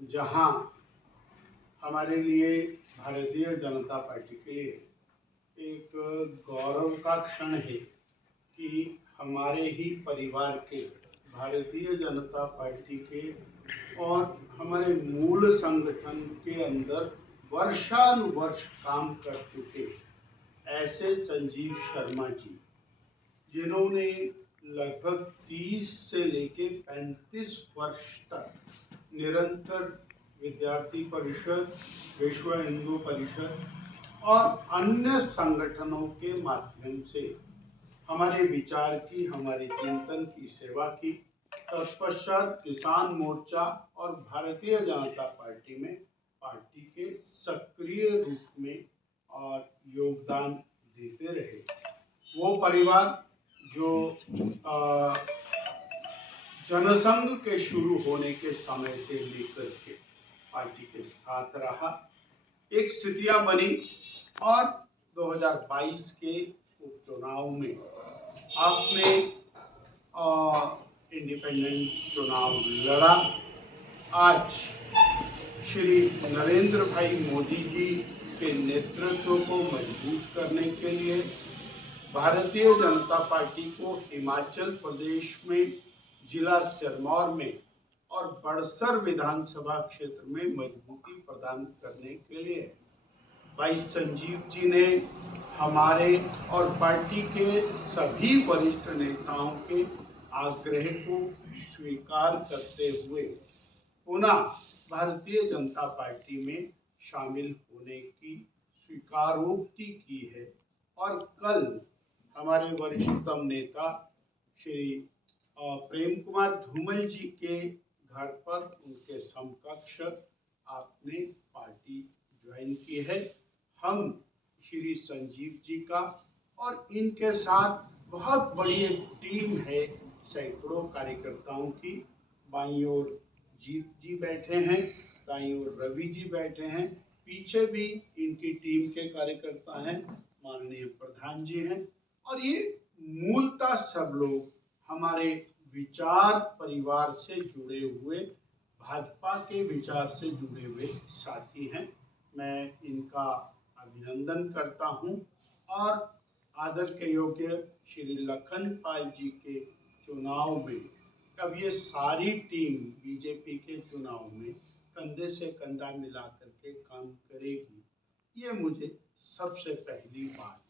जहां हमारे लिए, भारतीय जनता पार्टी के लिए एक गौरव का क्षण है कि हमारे ही परिवार के, भारतीय जनता पार्टी के और हमारे मूल संगठन के अंदर वर्षानुवर्ष काम कर चुके ऐसे संजीव शर्मा जी, जिन्होंने लगभग 30 से लेके 35 वर्ष तक निरंतर विद्यार्थी परिषद, विश्व हिंदू परिषद और अन्य संगठनों के माध्यम से हमारे विचार की, हमारे चिंतन की सेवा की। तत्पश्चात किसान मोर्चा और भारतीय जनता पार्टी में पार्टी के सक्रिय रूप में और योगदान देते रहे। वो परिवार जो जनसंघ के शुरू होने के समय से लेकर के पार्टी के साथ रहा। एक स्थितियां बनी और 2022 के उपचुनाव में आपने इंडिपेंडेंट चुनाव लड़ा। आज श्री नरेंद्र भाई मोदी जी के नेतृत्व को मजबूत करने के लिए भारतीय जनता पार्टी को हिमाचल प्रदेश में जिला सिरमौर में और बड़सर विधानसभा क्षेत्र में मजबूती प्रदान करने के लिए भाई संजीव जी ने हमारे और पार्टी के सभी वरिष्ठ नेताओं के आग्रह को स्वीकार करते हुए पुनः भारतीय जनता पार्टी में शामिल होने की स्वीकारोक्ति की है। और कल हमारे वरिष्ठतम नेता श्री प्रेम कुमार धूमल जी के घर पर उनके समकक्ष आपने पार्टी ज्वाइन की है। हम श्री संजीव जी का और इनके साथ बहुत बड़ी एक टीम है, सैकड़ों कार्यकर्ताओं की। बाईं ओर जीत जी बैठे हैं, दाईं ओर रवि जी बैठे हैं, पीछे भी इनकी टीम के कार्यकर्ता हैं, माननीय प्रधान जी हैं। और ये मूलतः सब लोग हमारे विचार परिवार से जुड़े हुए, भाजपा के विचार से जुड़े हुए साथी हैं। मैं इनका अभिनंदन करता हूं और आदर के योग्य श्री लखन पाल जी के चुनाव में अब ये सारी टीम बीजेपी के चुनाव में कंधे से कंधा मिला करके काम करेगी, ये मुझे सबसे पहली बात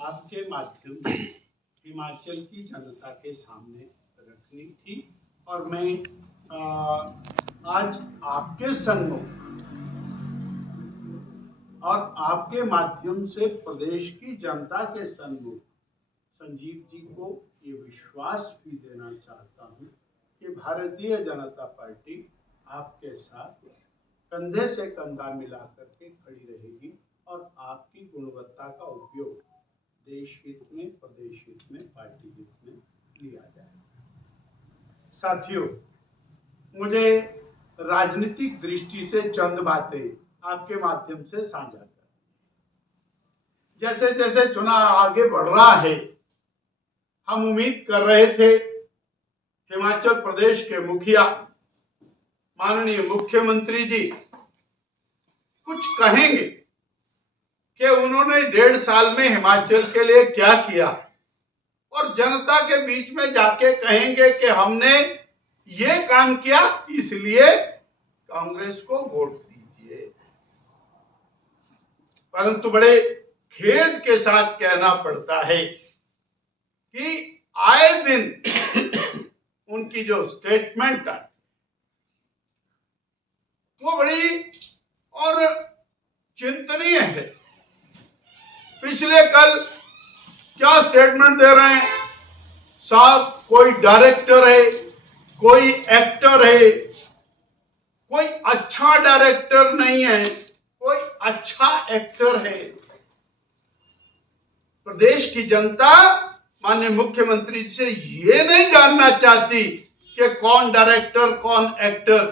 आपके माध्यम से हिमाचल की जनता के सामने रखनी थी। और मैं आज आपके सम्मुख और आपके माध्यम से प्रदेश की जनता के सम्मुख संजीव जी को ये विश्वास भी देना चाहता हूँ कि भारतीय जनता पार्टी आपके साथ कंधे से कंधा मिला करके खड़ी रहेगी और आपकी गुणवत्ता का उपयोग देश हित में, प्रदेश हित में, पार्टी हित में लिया जाएगा। साथियों, मुझे राजनीतिक दृष्टि से चंद बातें आपके माध्यम से साझा कर। जैसे जैसे चुनाव आगे बढ़ रहा है, हम उम्मीद कर रहे थे हिमाचल प्रदेश के मुखिया माननीय मुख्यमंत्री जी कुछ कहेंगे कि उन्होंने 1.5 साल में हिमाचल के लिए क्या किया, और जनता के बीच में जाके कहेंगे कि हमने ये काम किया इसलिए कांग्रेस को वोट दीजिए। परंतु बड़े खेद के साथ कहना पड़ता है कि आए दिन उनकी जो स्टेटमेंट है वो बड़ी और चिंतनीय है। पिछले कल क्या स्टेटमेंट दे रहे हैं साहब, कोई डायरेक्टर है, कोई एक्टर है, कोई अच्छा डायरेक्टर नहीं है, कोई अच्छा एक्टर है। प्रदेश की जनता माननीय मुख्यमंत्री से ये नहीं जानना चाहती कि कौन डायरेक्टर कौन एक्टर।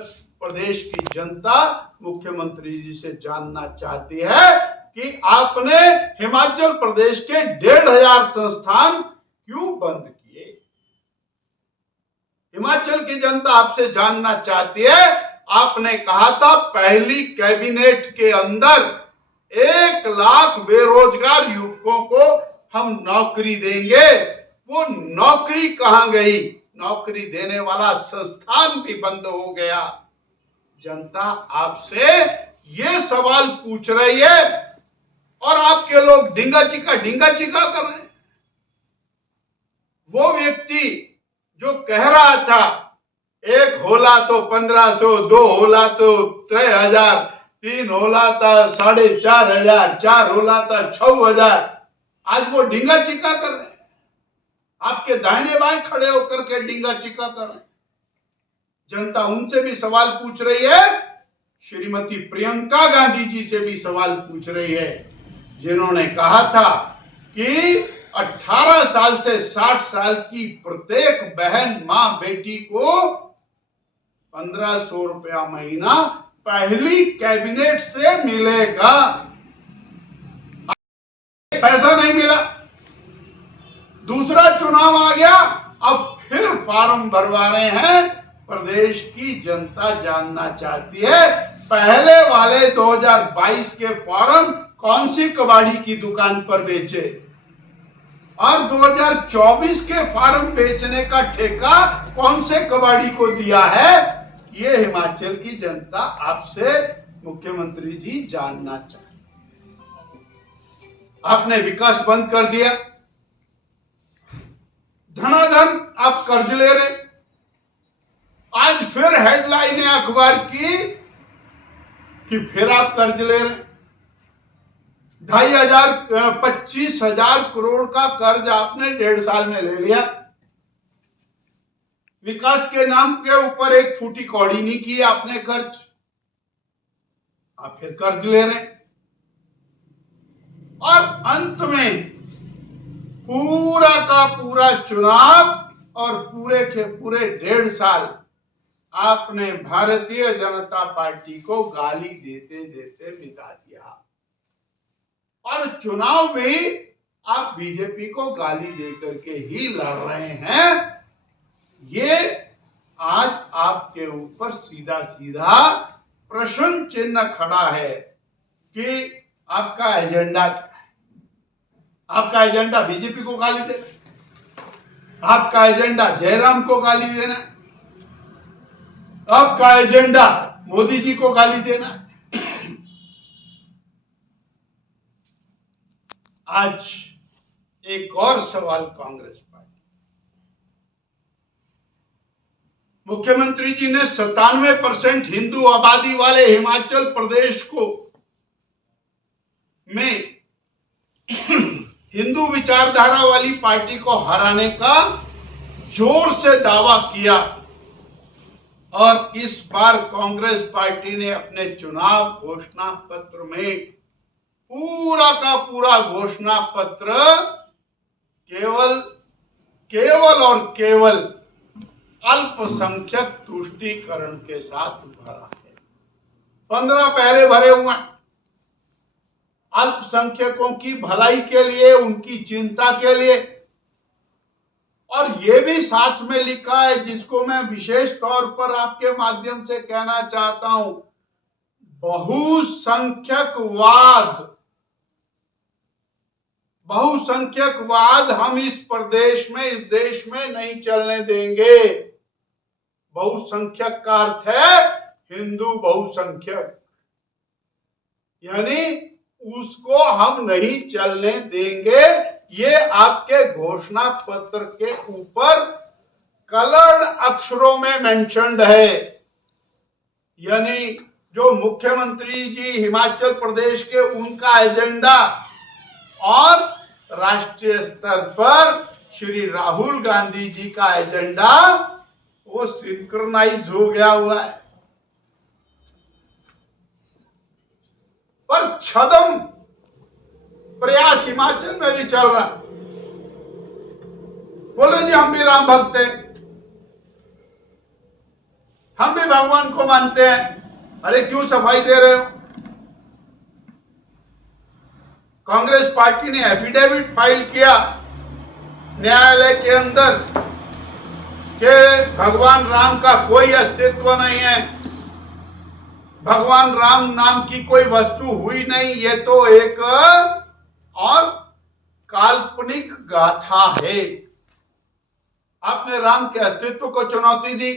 प्रदेश की जनता मुख्यमंत्री जी से जानना चाहती है कि आपने हिमाचल प्रदेश के 1,500 संस्थान क्यों बंद किए। हिमाचल की जनता आपसे जानना चाहती है आपने कहा था पहली कैबिनेट के अंदर 1 लाख बेरोजगार युवकों को हम नौकरी देंगे। वो नौकरी कहां गई? नौकरी देने वाला संस्थान भी बंद हो गया। जनता आपसे ये सवाल पूछ रही है और आपके लोग ढींगा चिका कर रहे हैं। वो व्यक्ति जो कह रहा था 1 होला तो 1500, 2 होला तो 3000, 3 होला था 4500, 4 होला था 6000, आज वो ढींगा चिका कर रहे हैं। आपके दाहिने बाएं खड़े होकर के ढींगा चिका कर रहे हैं। जनता उनसे भी सवाल पूछ रही है, श्रीमती प्रियंका गांधी जी से भी सवाल पूछ रही है, जिन्होंने कहा था कि 18 साल से 60 साल की प्रत्येक बहन मां बेटी को 1500 रुपया महीना पहली कैबिनेट से मिलेगा। पैसा नहीं मिला, दूसरा चुनाव आ गया, अब फिर फार्म भरवा रहे हैं। प्रदेश की जनता जानना चाहती है पहले वाले 2022 के फॉर्म कौन सी कबाड़ी की दुकान पर बेचे और 2024 के फॉर्म बेचने का ठेका कौन से कबाड़ी को दिया है। ये हिमाचल की जनता आपसे मुख्यमंत्री जी जानना चाहती। आपने विकास बंद कर दिया, धनाधन आप कर्ज ले रहे। आज फिर हेडलाइन है अखबार की कि फिर आप कर्ज ले रहे। 25,000 करोड़ का कर्ज आपने 1.5 साल में ले लिया। विकास के नाम के ऊपर एक फूटी कौड़ी नहीं की आपने खर्च, आप फिर कर्ज ले रहे। और अंत में पूरा का पूरा चुनाव और पूरे के पूरे 1.5 साल आपने भारतीय जनता पार्टी को गाली देते देते बिता दिया। और चुनाव में आप बीजेपी को गाली देकर के ही लड़ रहे हैं। ये आज आपके ऊपर सीधा सीधा प्रश्न चिन्ह खड़ा है कि आपका एजेंडा क्या है। आपका एजेंडा बीजेपी को गाली देना, आपका एजेंडा जयराम को गाली देना, आपका एजेंडा मोदी जी को गाली देना। आज एक और सवाल कांग्रेस पार्टी, मुख्यमंत्री जी ने 97% हिंदू आबादी वाले हिमाचल प्रदेश को में हिंदू विचारधारा वाली पार्टी को हराने का जोर से दावा किया। और इस बार कांग्रेस पार्टी ने अपने चुनाव घोषणा पत्र में पूरा का पूरा घोषणा पत्र केवल और केवल अल्पसंख्यक तुष्टीकरण के साथ भरा है। 15 पैरे भरे हुए हैं अल्पसंख्यकों की भलाई के लिए, उनकी चिंता के लिए। और ये भी साथ में लिखा है, जिसको मैं विशेष तौर पर आपके माध्यम से कहना चाहता हूं, बहुसंख्यकवाद हम इस प्रदेश में, इस देश में नहीं चलने देंगे। बहुसंख्यक का अर्थ है हिंदू बहुसंख्यक, यानी उसको हम नहीं चलने देंगे। ये आपके घोषणा पत्र के ऊपर कलर्ड अक्षरों में मेंशन्ड है। यानी जो मुख्यमंत्री जी हिमाचल प्रदेश के, उनका एजेंडा और राष्ट्रीय स्तर पर श्री राहुल गांधी जी का एजेंडा वो सिंक्रोनाइज हो गया हुआ है। पर छदम प्रयास हिमाचल में भी चल रहा। बोले जी हम भी राम भक्त हैं, हम भी भगवान को मानते हैं। अरे क्यों सफाई दे रहे हो? कांग्रेस पार्टी ने एफिडेविट फाइल किया न्यायालय के अंदर कि भगवान राम का कोई अस्तित्व नहीं है, भगवान राम नाम की कोई वस्तु हुई नहीं, ये तो एक और काल्पनिक गाथा है। आपने राम के अस्तित्व को चुनौती दी,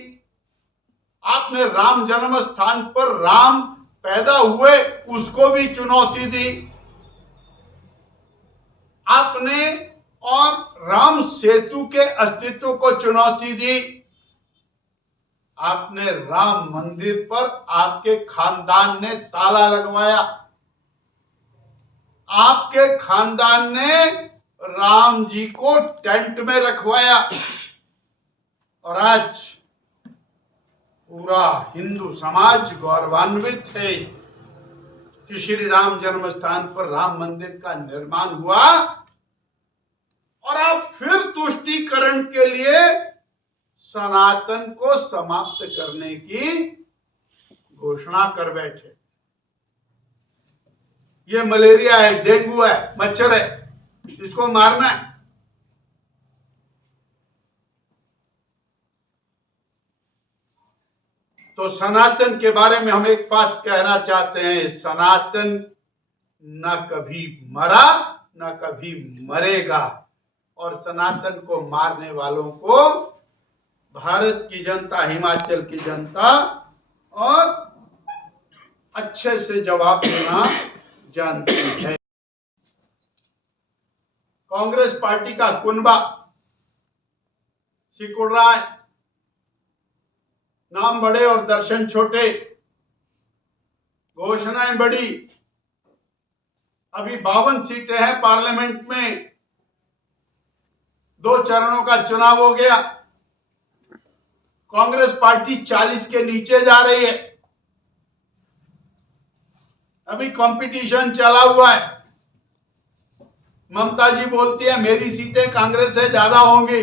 आपने राम जन्म स्थान पर राम पैदा हुए उसको भी चुनौती दी, आपने और राम सेतु के अस्तित्व को चुनौती दी, आपने राम मंदिर पर आपके खानदान ने ताला लगवाया, आपके खानदान ने राम जी को टेंट में रखवाया, और आज पूरा हिंदू समाज गौरवान्वित है कि श्री राम जन्म स्थान पर राम मंदिर का निर्माण हुआ, और आप फिर तुष्टीकरण के लिए सनातन को समाप्त करने की घोषणा कर बैठे। ये मलेरिया है, डेंगू है, मच्छर है, इसको मारना है। तो सनातन के बारे में हम एक बात कहना चाहते हैं, सनातन न कभी मरा न कभी मरेगा, और सनातन को मारने वालों को भारत की जनता, हिमाचल की जनता और अच्छे से जवाब देना जानती है। कांग्रेस पार्टी का कुनबा सिकुड़ रहा है, नाम बड़े और दर्शन छोटे, घोषणाएं बड़ी। अभी 52 सीटें हैं पार्लियामेंट में, 2 चरणों का चुनाव हो गया, कांग्रेस पार्टी 40 के नीचे जा रही है। अभी कंपटीशन चला हुआ है। ममता जी बोलती है मेरी सीटें कांग्रेस से ज्यादा होंगी,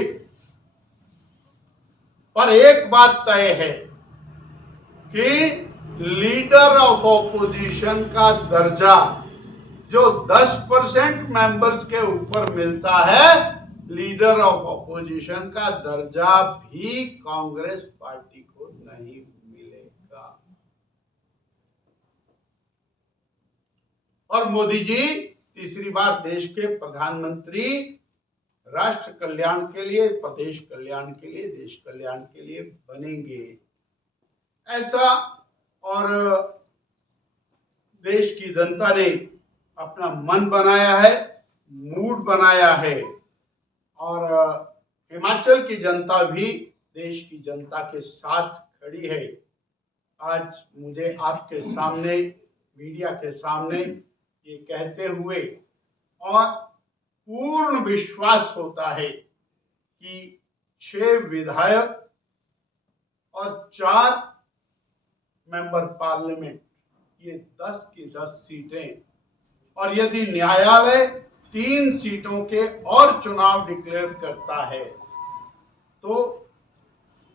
पर एक बात तय है कि लीडर ऑफ ऑपोजिशन का दर्जा जो 10% मेंबर्स के ऊपर मिलता है, लीडर ऑफ ऑपोजिशन का दर्जा भी कांग्रेस पार्टी को नहीं मिलेगा। और मोदी जी तीसरी बार देश के प्रधानमंत्री राष्ट्र कल्याण के लिए, प्रदेश कल्याण के लिए, देश कल्याण के लिए बनेंगे, ऐसा और देश की जनता ने अपना मन बनाया है, मूड बनाया है, और हिमाचल की जनता भी देश की जनता के साथ खड़ी है। आज मुझे आपके सामने, मीडिया के सामने ये कहते हुए और पूर्ण विश्वास होता है कि 6 विधायक और 4 मेंबर पार्लियामेंट, ये 10 की 10 सीटें, और यदि न्यायालय 3 सीटों के और चुनाव डिक्लेयर करता है तो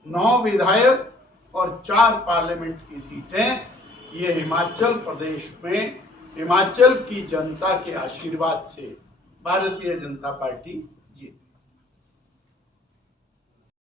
9 विधायक और 4 पार्लियामेंट की सीटें ये हिमाचल प्रदेश में हिमाचल की जनता के आशीर्वाद से भारतीय जनता पार्टी जीती।